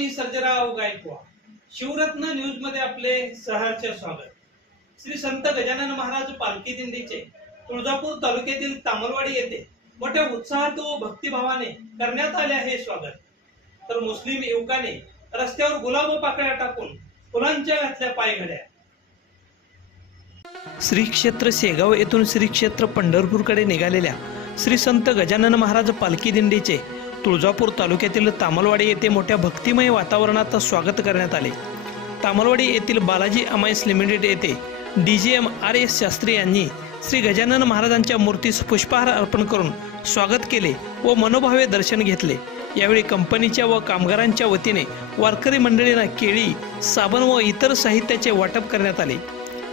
मी Sarjerao Gaikwad. Shivratna news मध्ये आपले सहर्ष स्वागत. श्री संत गजानन महाराज पालखी दिंडीचे तुळजापूर तालुक्यातील तामलवाडी येथे मोठ्या उत्साहात व भक्तिभावाने करण्यात आले आहे स्वागत. तर मुस्लिम युवकाने रस्त्यावर गुलाब पाकळ्या टाकून फुलांच्या घातल्या पायघड्या. श्री क्षेत्र शेगाव येथून श्री क्षेत्र पंढरपूरकडे निघालेल्या श्री संत गजानन महाराज पालखी दिंडीचे तुळजापूर तालुक्यातील तामलवाडी येथे मोठ्या भक्तिमय वातावरणात स्वागत करण्यात आले. तामलवाडी येथील बालाजी अमायन्स लिमिटेड येथे DGM RS शास्त्री यांनी श्री गजानन महाराजांच्या मूर्तीस पुष्पहार अर्पण करून स्वागत केले व मनोभावे दर्शन घेतले. यावेळी कंपनीच्या व कामगारांच्या वतीने वारकरी मंडळींना केळी, साबण व इतर साहित्याचे वाटप करण्यात आले.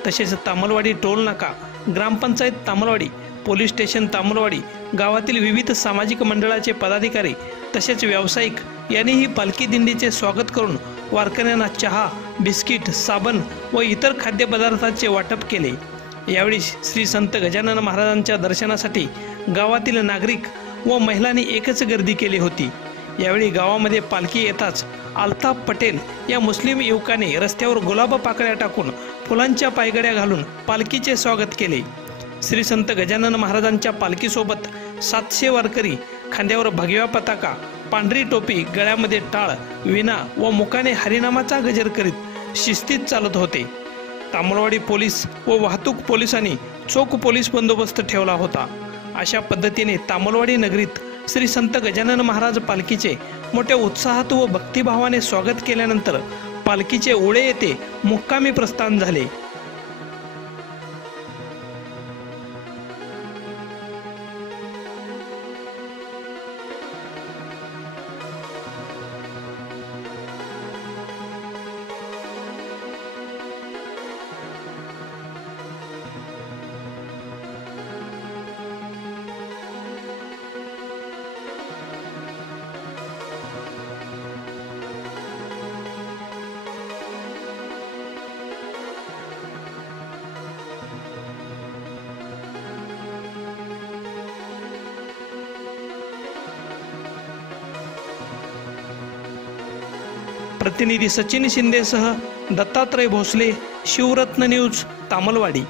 तसेच तामलवाडी टोल नाका, ग्रामपंचायत तामलवाडी, पोलीस स्टेशन तामलवाडी, गावातील विविध सामाजिक मंडळाचे पदाधिकारी तसेच व्यावसायिक यांनीही पालखी दिंडीचे स्वागत करून वारकऱ्यांना चहा, बिस्किट, साबण व इतर खाद्यपदार्थांचे वाटप केले. यावेळी श्री संत गजानन महाराजांच्या दर्शनासाठी गावातील नागरिक व महिलांनी एकच गर्दी केली होती. यावेळी गावामध्ये पालखी येताच अल्ताफ पटेल या मुस्लिम युवकाने रस्त्यावर गुलाब पाकळ्या टाकून फुलांच्या पायघड्या घालून पालखीचे स्वागत केले. श्री संत गजानन महाराजांच्या पालखीसोबत 700 वारकरी खांद्यावर भगव्या पताका, पांढरी टोपी, गळ्यामध्ये टाळ, विणा व मुखाने हरिनामाचा गजर करीत शिस्तीत चालत होते. तामलवाडी पोलीस व वाहतूक पोलिसांनी चोख पोलीस बंदोबस्त ठेवला होता. अशा पद्धतीने तामलवाडी नगरीत श्री संत गजानन महाराज पालखीचे मोठ्या उत्साहात व भक्तिभावाने स्वागत केल्यानंतर पालखीचे ओळे येथे मुक्कामी प्रस्थान झाले. प्रतिनिधी सचिन शिंदेसह दत्तात्रय भोसले, शिवरत्न न्यूज, तामलवाडी.